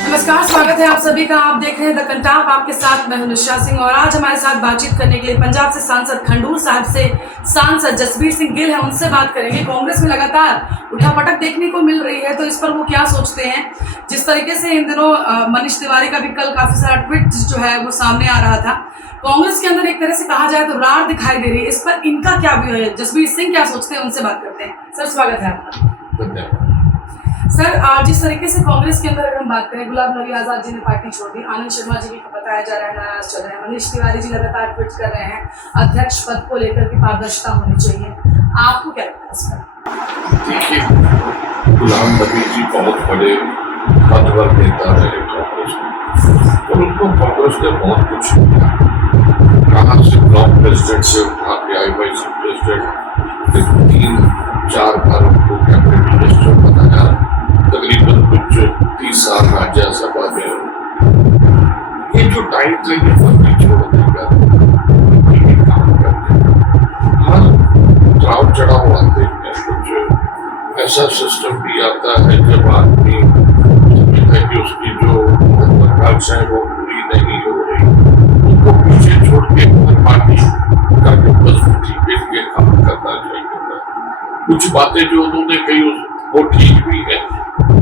नमस्कार, स्वागत है आप सभी का। आप देख रहे हैं द कंटाप, आपके साथ मैं हूं निशा सिंह और आज हमारे साथ बातचीत करने के लिए पंजाब से सांसद खंडूर साहब से सांसद जसबीर सिंह गिल है, उनसे बात करेंगे। कांग्रेस में लगातार उठापटक देखने को मिल रही है, तो इस पर वो क्या सोचते हैं। जिस तरीके से इन दिनों मनीष तिवारी का भी कल काफी सारा ट्वीट जो है वो सामने आ रहा था, कांग्रेस के अंदर एक तरह से कहा जाए तो रार दिखाई दे रही है। इस पर इनका क्या व्यू है, जसबीर सिंह क्या सोचते हैं, उनसे बात करते हैं। सर, स्वागत है आपका। सर, जिस तरीके से कांग्रेस के अंदर अगर हम बात करें, गुलाम नबी आजाद जी ने पार्टी छोड़ दी, आनंद शर्मा जी भी बताया जा रहा है नाराज चल रहे हैं, मनीष तिवारी जी लगातार ट्वीट कर रहे हैं अध्यक्ष पद को लेकर की पारदर्शिता होनी चाहिए, आपको क्या लगता है इस पर? देखिए, गुलाम नबी जी बहुत बड़े कदवर नेता रहे कांग्रेस में और उनको कांग्रेस ने बहुत कुछ किया। कहाँ से ब्लॉक प्रेसिडेंट से उठा के आई वाइस प्रेसिडेंट, 3-4 बार उनको कैबिनेट मिनिस्टर बनाया, तकरीबन कुछ 30 साल राज्यसभा में। ये जो टाइम था ये फर्जी छोड़ देगा, ये काम करते हर उतराव चढ़ाव आते हैं। कुछ ऐसा सिस्टम भी आता है जब आदमी समझता है कि उसकी जो महत्वाकांक्षाएं वो पूरी नहीं हो रही, उनको पीछे छोड़ के पार्टी का जो मजबूती के लिए काम करना चाहिए। कुछ बातें जो उन्होंने कही वो ठीक भी है,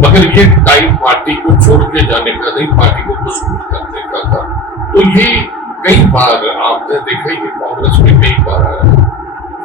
मगर ये टाइम पार्टी को छोड़ के जाने का नहीं, पार्टी को मजबूत करने का था। तो ये कई बार आपने देखा, ये कांग्रेस में कई बार आया।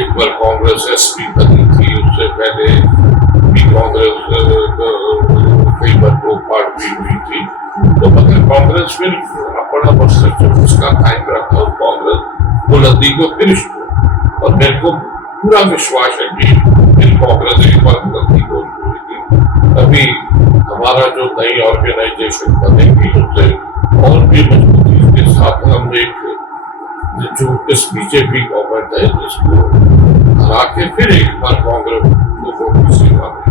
एक बार कांग्रेस एसपी बनी थी, उससे पहले भी कांग्रेस कई बार दो पार्टी हुई थी। तो मगर कांग्रेस फिर अपना मकसद उसका कायम रखा और कांग्रेस बुलंदी को फिनिश हुआ। और मेरे को पूरा विश्वास है कि फिर कांग्रेस एक बार बुलंदी को अभी हमारा जो नई ऑर्गेनाइजेशन बनेगी उससे और भी मजबूती के साथ हम एक जो इस बीजेपी गवर्नमेंट है जिसको हरा के फिर एक बार कांग्रेस लोगों की सेवा में।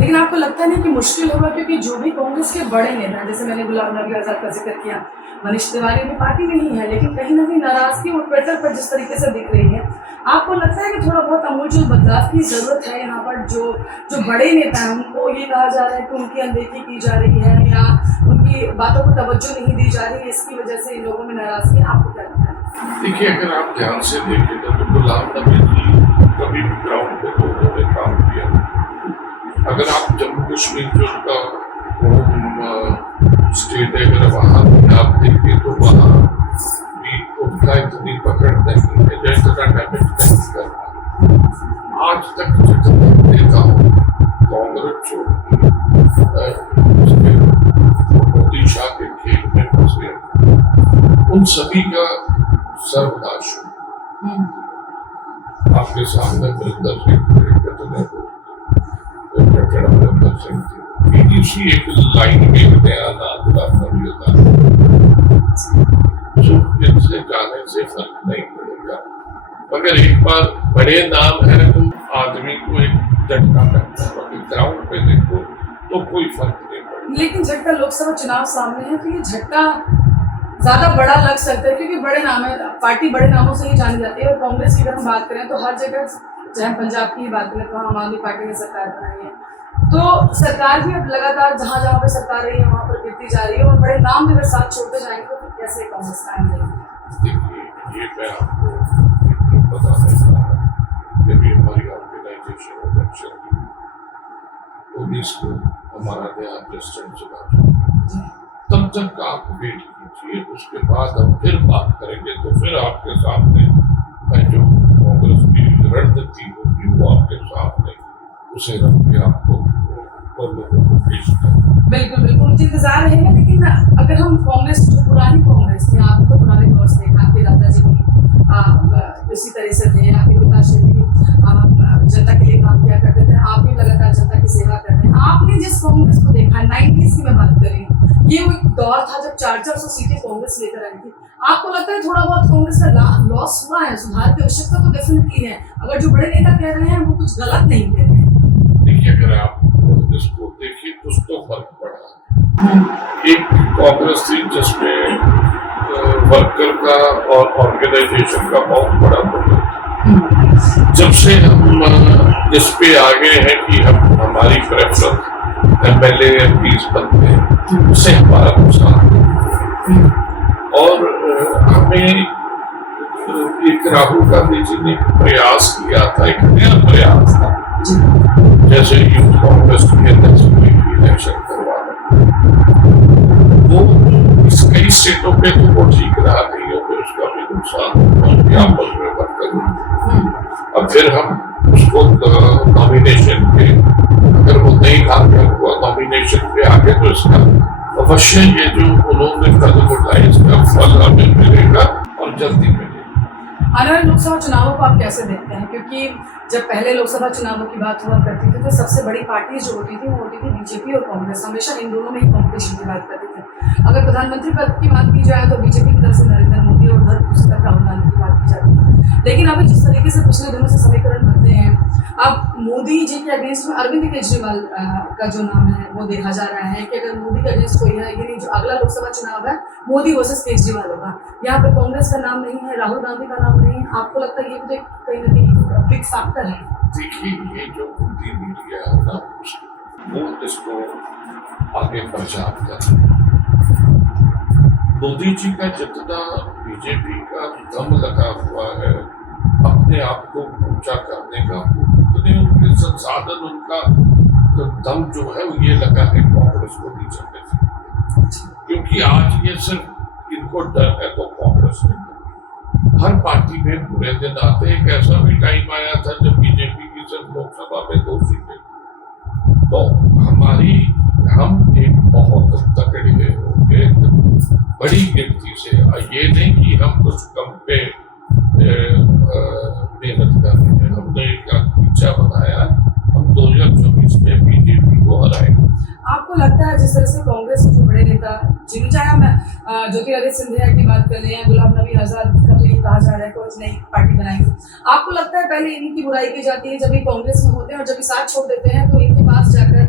लेकिन आपको लगता नहीं कि मुश्किल होगा, क्योंकि जो भी कांग्रेस के बड़े नेता हैं, जैसे मैंने गुलाम नबी आजाद का जिक्र किया, मनीष तिवारी भी पार्टी में ही है, लेकिन कहीं ना कहीं नाराजगी और ट्विटर पर जिस तरीके से दिख रही है, आपको लगता है कि थोड़ा बहुत अमूलचूल बदलाव की जरूरत है यहाँ पर? जो बड़े नेता हैं उनको ये कहा जा रहा है कि उनकी अनदेखी की जा रही है या उनकी बातों को तवज्जो नहीं दी जा रही है, इसकी वजह से इन लोगों में नाराजगी। आपको क्या लगता है? देखिए, अगर आप ध्यान से देखें तो गुलाम नबी जी कभी भी ग्राउंड पे लोगों ने काम किया। अगर आप जम्मू कश्मीर जो उसका स्टेट है, अगर वहाँ आप देखें तो वहाँ भी उनका इतनी पकड़ नहीं है, जैसा डैमेज नहीं करना। आज तक जितना नेताओं कांग्रेस छोड़ मोदी शाह के खेल में फंसे, उन सभी का सर्वनाश आपके सामने वरिंदर सिंह पीडीसी एक लाइन में बयान जो जिनसे जाने से फर्क नहीं पड़ेगा, मगर एक बार बड़े नाम है तो आदमी को एक झटका लगता है। ग्राउंड पे देखो तो कोई फर्क नहीं पड़ेगा। लेकिन झटका लोकसभा चुनाव सामने है, तो ये झटका ज्यादा बड़ा लग सकता है, क्योंकि बड़े नाम है, पार्टी बड़े नामों से ही जानी जाती है। और कांग्रेस की अगर हम बात करें तो हर जगह, चाहे पंजाब की बात करें तो आम आदमी पार्टी ने सरकार बनाई है, तो सरकार भी अब लगातार जहाँ जहाँ पे सरकार रही है वहाँ पर गिरती जा रही है, और बड़े नाम भी अगर साथ छोड़ते जाएंगे तो कैसे कांग्रेस कायम रहेगी? देखिए, ये मैं आपको बताना चाहूँगा, जब भी हमारी ऑर्गेनाइजेशन इलेक्शन 19 को हमारा नया प्रेसिडेंट चुना, तब तक आप वेट कीजिए, उसके बाद हम फिर बात करेंगे। तो फिर आपके सामने जो कांग्रेस की रणनीति होगी वो आपके सामने उसे रख के आपको लोगों को पेश करें। बिल्कुल बिल्कुल इंतजार रहेगा। लेकिन अगर हम कांग्रेस, जो पुरानी कांग्रेस थी, आपने तो पुराने दौर से देखा, आपके दादाजी भी इसी तरह से थे, आपके पिताश्री भी जनता के लिए काम किया करते थे, आप भी लगातार जनता की सेवा करते हैं। आपने जिस कांग्रेस को देखा, 90s की मैं बात कर रही हूँ, ये वो एक दौर था जब 400 सीटें कांग्रेस लेकर आई थी। आपको लगता है थोड़ा बहुत कांग्रेस का लॉस हुआ है? सुधार की आवश्यकता तो डेफिनेटली है, अगर जो बड़े नेता कह रहे हैं वो कुछ गलत नहीं कह रहे हैं। देखिए, अगर आप इसको देखिए कुछ तो फर्क पड़ा। एक कांग्रेस थी जिसमें वर्कर का और ऑर्गेनाइजेशन का बहुत बड़ा बदलाव। जब से हम इस पे आ गए हैं कि हम हमारी प्रेफरेंस MLA MPs बनते हैं, उससे हमारा नुकसान और हमें एक राहुल गांधी जी ने प्रयास किया था, एक नया प्रयास था, जैसे यूथ कांग्रेस के इलेक्शन करवाना, वो इस कई स्टेटों पे तो वो ठीक रहा, नहीं हो फिर उसका भी नुकसान आपस में बन कर। अब फिर हम उसको नॉमिनेशन पे, अगर वो नहीं कामयाब हुआ नॉमिनेशन पे आगे, तो इसका अवश्य ये जो उन्होंने कदम उठाए इसका फल हमें मिलेगा और जल्दी मिलेगा। आने वाले लोकसभा चुनावों को आप कैसे देखते हैं? क्योंकि जब पहले लोकसभा चुनावों की बात हुआ करती थी तो सबसे बड़ी पार्टी जो होती थी वो होती थी बीजेपी और कांग्रेस, हमेशा इन दोनों में ही कॉम्पिटिशन की बात करते थे। अगर प्रधानमंत्री पद की बात की जाए तो बीजेपी की तरफ से नरेंद्र मोदी और उधर दूसरी तरफ राहुल गांधी की बात की जाती थी। लेकिन अभी जिस तरीके से पिछले दिनों से समीकरण बनते हैं, अब मोदी जी के अगेंस्ट में अरविंद केजरीवाल का जो नाम है वो देखा जा रहा है कि अगर मोदी के अगेंस्ट कोई है, यानी जो अगला लोकसभा चुनाव है मोदी वर्सेस केजरीवाल होगा। यहाँ पर कांग्रेस का नाम नहीं है, राहुल गांधी का नाम नहीं है। आपको लगता है ये भी कहीं ना कहीं बिग फैक्टर है? देखिए, ये जो मोदी मीडिया है ना, वो इसको आगे प्रचार कर, मोदी जी का जितना बीजेपी का दम लगा हुआ है अपने आप को ऊंचा करने का, उतने उनके संसाधन, उनका दम जो है वो ये लगा है कांग्रेस को नीचे से। क्योंकि आज ये सिर्फ इनको डर है तो कांग्रेस में हर पार्टी में बुरे दिन आते हैं। एक ऐसा भी टाइम आया था जब बीजेपी की सिर्फ लोकसभा में 2 सीटें, तो हम एक बहुत तकड़े होंगे बड़ी गिनती से। ये नहीं कि हम कुछ कम पे मेहनत कर रहे हैं, हमने एक टीचा बनाया, हम 2024 में बीजेपी को हराएंगे। आपको लगता है जिस तरह से कांग्रेस के जो बड़े नेता, जिन्हें चाहे हम ज्योतिरादित्य सिंधिया की बात कर लें या गुलाम नबी आजाद का, तो ये कहा जा रहा है कुछ नई पार्टी बनाएंगे, आपको लगता है पहले इन्हीं की बुराई की जाती है जब ये कांग्रेस में होते हैं और जब ये साथ छोड़ देते हैं तो इनके पास जाकर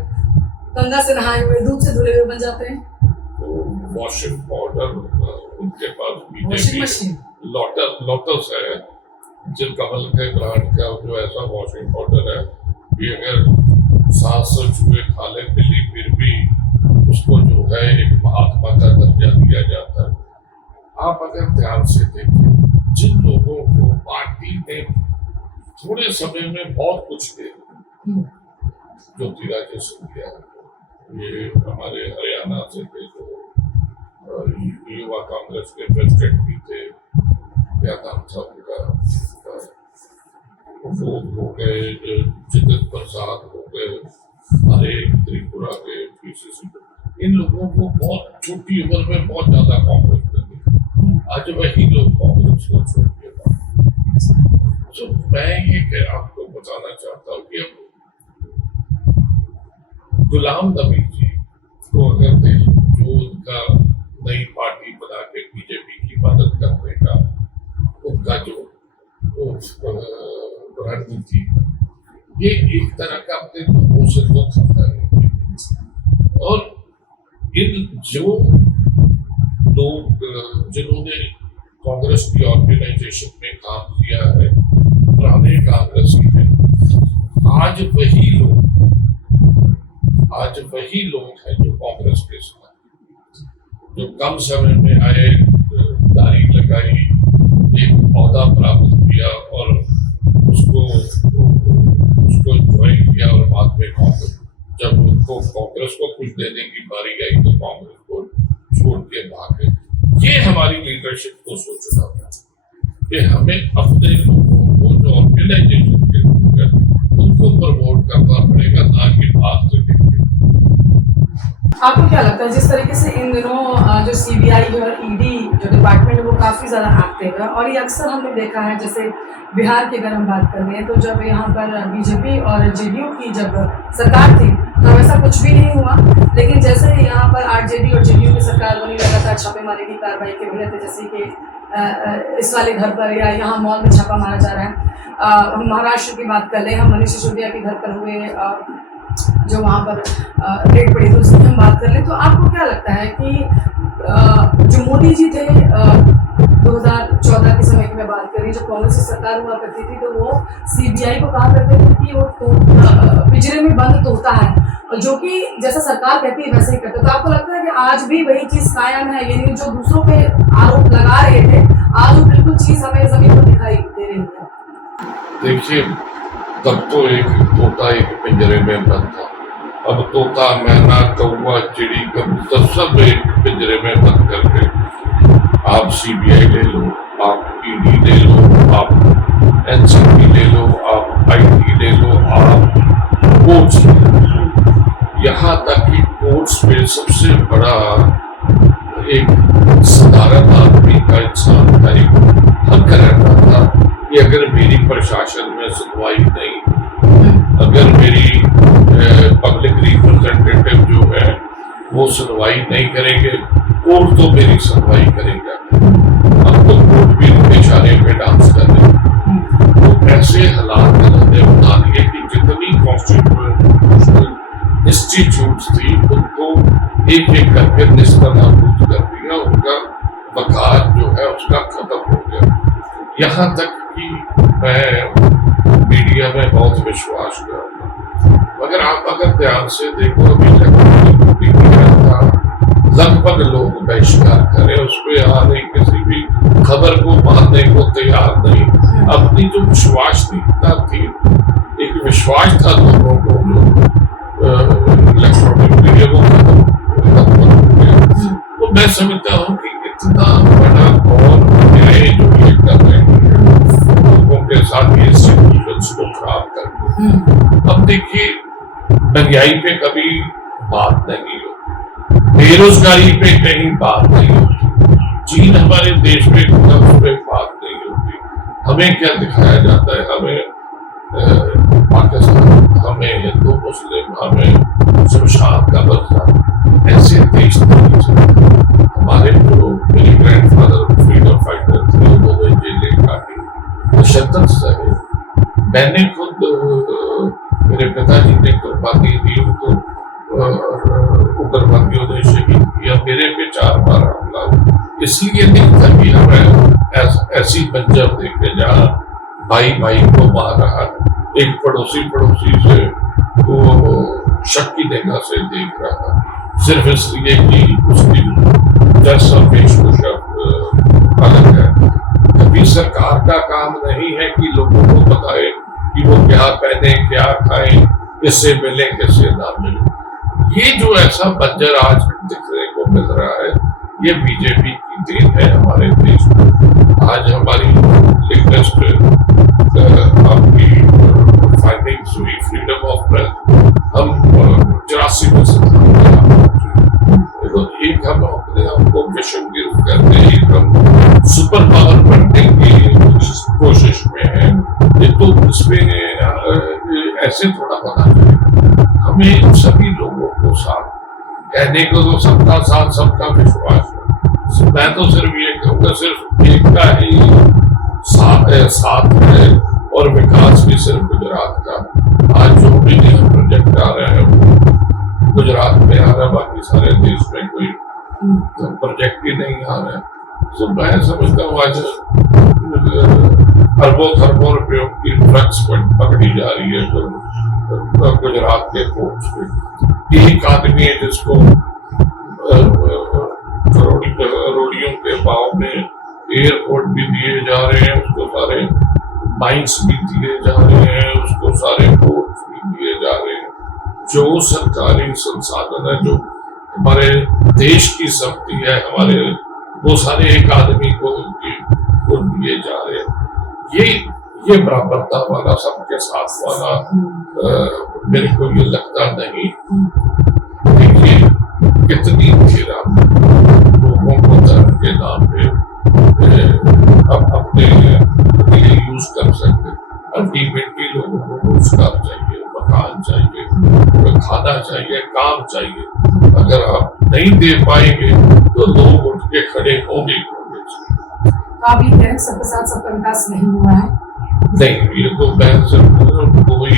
गंगा से नहाए हुए दूध से धुले हुए बन जाते हैं? वॉशिंग पाउडर उनके पास बीजेपी लोटस है, जिल कमल के ब्रांड का जो ऐसा वॉशिंग पाउडर है कि अगर 700 चूहे खा ले बिल्ली फिर भी उसको जो है एक महात्मा का दर्जा दिया जाता है। आप अगर ध्यान से देखें, जिन लोगों को पार्टी ने थोड़े समय में बहुत कुछ दे, ज्योतिरादित्य सिंधिया ये हमारे हरियाणा से थे, जो युवा कांग्रेस के प्रेसिडेंट भी थे, क्या नाम था उनका, वो हो गए, जितिन प्रसाद हो गए, हरे त्रिपुरा के PCC, इन लोगों को बहुत छोटी उम्र में बहुत ज्यादा कांग्रेस में थे। आज वही लोग कांग्रेस को छोड़ के तो मैं ये आपको बताना चाहता हूँ कि गुलाम नबी जी को अगर जो उनका नई पार्टी बना के बीजेपी की मदद करने का उनका जो रणनीति है, ये एक तरह का अपने लोगों से तो खाता है। और इन जो लोग जिन्होंने कांग्रेस की ऑर्गेनाइजेशन में काम किया है, पुराने कांग्रेसी हैं, आज वही लोग हैं जो कांग्रेस के साथ, जो कम समय में आए, दाढ़ी लगाई, एक औहदा प्राप्त किया और उसको ज्वाइन किया, और बाद में कांग्रेस जब उनको कांग्रेस को कुछ देने की बारी आई तो कांग्रेस को छोड़ के भागे। ये हमारी लीडरशिप को सोचना है कि हमें अपने लोगों को जो ऑर्गेनाइजेशन के लोग हैं उनको प्रमोट करना पड़ेगा, ना कि बात से। आपको क्या लगता है जिस तरीके से इन दिनों जो CBI और ED जो डिपार्टमेंट है वो काफ़ी ज़्यादा एक्टिव है, और ये अक्सर हमने देखा है, जैसे बिहार की अगर हम बात कर रहे हैं तो जब यहाँ पर बीजेपी और JDU की जब सरकार थी तो ऐसा कुछ भी नहीं हुआ, लेकिन जैसे यहाँ पर RJD और JDU की सरकार बनी, लगातार छापेमारी की कार्रवाई के हुए थे, जैसे कि इस वाले घर पर या यहाँ मॉल में छापा मारा जा रहा है। हम महाराष्ट्र की बात कर लें, हम मनीष सिसोदिया के घर पर हुए जो वहाँ पर रेड पड़ी थी उसकी हम बात कर लें, तो आपको क्या लगता है कि जो मोदी जी थे 2014 के समय की मैं बात करी, जो कांग्रेस की सरकार हुआ करती थी, तो वो सीबीआई को कहा करते थे कि वो पिंजरे में बंद तोता है, और जो कि जैसा सरकार कहती है वैसे ही करते। तो आपको लगता है कि आज भी वही चीज कायम है, यानी जो दूसरों पे आरोप लगा रहे थे आज वो बिल्कुल चीज हमें जमीन पर दिखाई दे रही है? देखिए, तब तो एक तोता एक पिंजरे में बंद था, अब तोता मैना कौवा चिड़ी कबूतर सब एक पिंजरे में बंद करके, आप सीबीआई ले लो, आप ईडी ले लो, आप एनसीबी ले लो, आप आईटी ले लो, आप कोर्ट्स ले लो, यहाँ तक कि कोर्ट्स में सबसे बड़ा एक साधारण आदमी का, इंसान का एक हक रहता था कि अगर मेरी प्रशासन में सुनवाई नहीं, अगर मेरी पब्लिक रिप्रेजेंटेटिव जो है वो सुनवाई नहीं करेंगे, कोर्ट तो मेरी सुनवाई करेगा। अब तो कोर्ट भी उनके इशारे पे डांस कर रहे, तो ऐसे हालात उन्होंने बना दिए कि जितनी कॉन्स्टिट्यूशनल इंस्टीट्यूट्स थी उनको एक एक करके निस्तनाबूद कर दिया, उनका वकार जो है उसका खत्म हो गया। यहाँ तक कि मैं मीडिया में बहुत विश्वास करता, मगर आप अगर ध्यान से देखो, अभी मीडिया का लगभग लोग बहिष्कार करें, उस पर आ नहीं, किसी भी खबर को मानने को तैयार नहीं। अपनी जो विश्वसनीयता थी, एक विश्वास था लोगों को, इलेक्ट्रॉनिक मीडिया को खत्म हो गया। तो मैं समझता हूँ कि इतना बड़ा और न्याय जो ये कर रहे हैं लोगों के साथ, ये इंस्टीट्यूशंस को खराब कर, अब देखिए महंगाई पे कभी बात नहीं होती, बेरोजगारी पे कहीं बात नहीं होती, चीन हमारे देश में उस पर बात नहीं होती। हमें क्या दिखाया जाता है, हमें पाकिस्तान, हमें हिंदू मुस्लिम, हमें शमशान का बदला, ऐसे देश नहीं चलते। हमारे जो मेरे ग्रैंडफादर फ्रीडम फाइटर थे, उन्होंने जेलें काटी, तशद्दुद सहे। मैंने खुद, मेरे पिताजी ने कुर्बानी दी, उनको उग्रवादियों ने शहीद किया, मेरे पे 4 बार हमला हुआ, इसलिए नहीं था कि हमें ऐसी बंजर देखे जहाँ भाई भाई को मार रहा है, एक पड़ोसी से वो शक की निगाह से देख रहा था, सिर्फ इसलिए कि उसकी जैसा वेशभूषा अलग है। कभी सरकार का काम नहीं है कि लोगों को बताए कि वो क्या पहने, क्या खाएं, किससे मिले, किससे ना मिले। ये जो ऐसा बंजर आज दिखने को मिल रहा है, ये बीजेपी की देन है हमारे देश में। आज हमारी लेटेस्ट आपकी फाइंडिंग्स हुई फ्रीडम ऑफ प्रेस, हम 84% तो एक हम अपने आपको विश्वगिर करते हैं, एक हम सुपर पावर बनने की कोशिश में है, ये तो इसमें ऐसे थोड़ा होना चाहिए। हमें सभी लोगों को साथ कहने को तो सबका साथ सबका विश्वास है, मैं तो सिर्फ ये कहूँगा, सिर्फ एकता ही साथ है, और विकास भी सिर्फ गुजरात का। आज जो भी नया प्रोजेक्ट आ रहे हैं वो गुजरात में आ रहा है, बाकी सारे देश में कोई प्रोजेक्ट ही नहीं आ रहा है। तो मैं समझता हूँ आज अरबों खरबों रुपयों की ड्रग्स पकड़ी जा रही है तो गुजरात के कोर्ट्स में। एक आदमी है जिसको करोड़ियों के भाव में एयरपोर्ट भी दिए जा रहे हैं, उसको सारे माइंस भी दिए जा रहे हैं, उसको सारे कोर्ट्स भी दिए जा रहे हैं। जो सरकारी संसाधन है, जो हमारे देश की शक्ति है, हमारे वो सारे एक आदमी को दिए जा रहे हैं। ये बराबरता वाला, सबके साथ वाला मेरे को ये लगता नहीं। देखिए कितनी देर आप लोगों को धर्म के नाम पे अब अपने लिए यूज कर सकते। अल्टीमेटली लोगों को रोजगार चाहिए, मकान चाहिए, खाना चाहिए, काम चाहिए। अगर आप नहीं दे पाएंगे तो लोग उठ के खड़े होंगे। तो आप ये कह रहे हैं सबके साथ सबका विकास नहीं हुआ है? नहीं, ये तो मैं सिर्फ कोई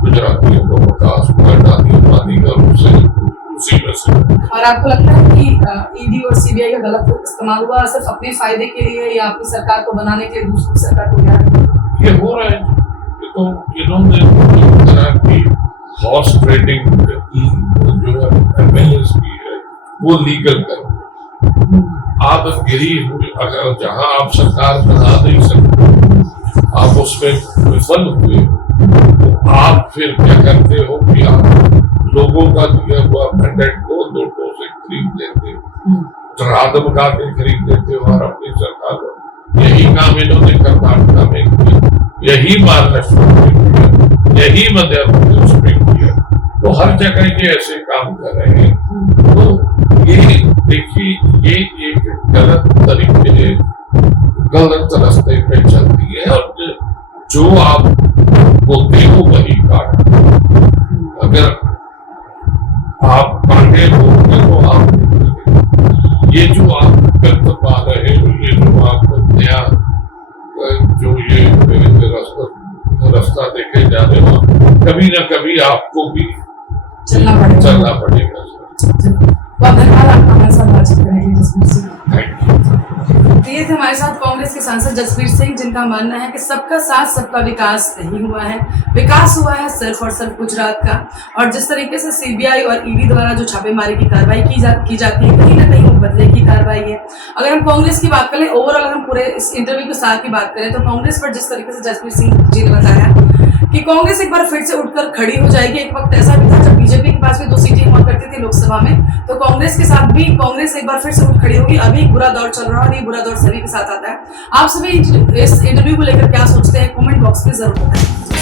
गुजरातियों को विकास गांधी का उससे उसी में से। और आपको लगता है कि ईडी और सीबीआई का गलत इस्तेमाल हुआ सिर्फ अपने फायदे के लिए या अपनी सरकार को बनाने के लिए दूसरी सरकार को गया ये हो रहा है। ये तो इन्होंने इस तरह की हॉर्स ट्रेडिंग की जो है एमएलएस की है वो लीगल करो। आप गिरी हुई अगर जहां आप सरकार बना नहीं सकते आप उसमें विफल हुए तो आप फिर क्या करते हो कि आप लोगों का दिया हुआ मैंडेट को नोटों से खरीद लेते हो, डरा धमका के खरीद लेते हो और अपनी सरकार को। यही काम इन्होंने कर्नाटक में किया, यही महाराष्ट्र में किया, यही मध्य प्रदेश में किया, तो हर जगह ये ऐसे काम कर रहे हैं। तो ये देखिए ये एक गलत तरीके गलत रास्ते पे चलती है और जो आप बोलते हो वही काट। अगर आप काटे बोलते तो आप ये जो आप करते पा रहे हो ये जो आप नया जो ये रास्ता देखे जा रहे हो कभी ना कभी आपको भी चलना पड़ेगा। बहुत धन्यवाद आपका हमारे साथ बातचीत करने के लिए जसबीर सिंह। Thank you. ये थे हमारे साथ कांग्रेस के सांसद जसबीर सिंह जिनका मानना है कि सबका साथ सबका विकास नहीं हुआ है, विकास हुआ है सिर्फ और सिर्फ गुजरात का। और जिस तरीके से सीबीआई और ईडी द्वारा जो छापेमारी की कार्रवाई की जाती है कहीं ना कहीं वो बदले की कार्रवाई है। अगर हम कांग्रेस की बात करें ओवरऑल अगर हम पूरे इस इंटरव्यू के साथ की बात करें तो कांग्रेस पर जिस तरीके से जसबीर सिंह जी ने बताया कि कांग्रेस एक बार फिर से उठकर खड़ी हो जाएगी। एक वक्त ऐसा भी था जब बीजेपी के पास भी 2 सीटें हुआ करती थी लोकसभा में, तो कांग्रेस के साथ भी कांग्रेस एक बार फिर से उठ खड़ी होगी। अभी एक बुरा दौर चल रहा है और ये बुरा दौर सभी के साथ आता है। आप सभी इस इंटरव्यू को लेकर क्या सोचते हैं कमेंट बॉक्स में जरूर बताएं।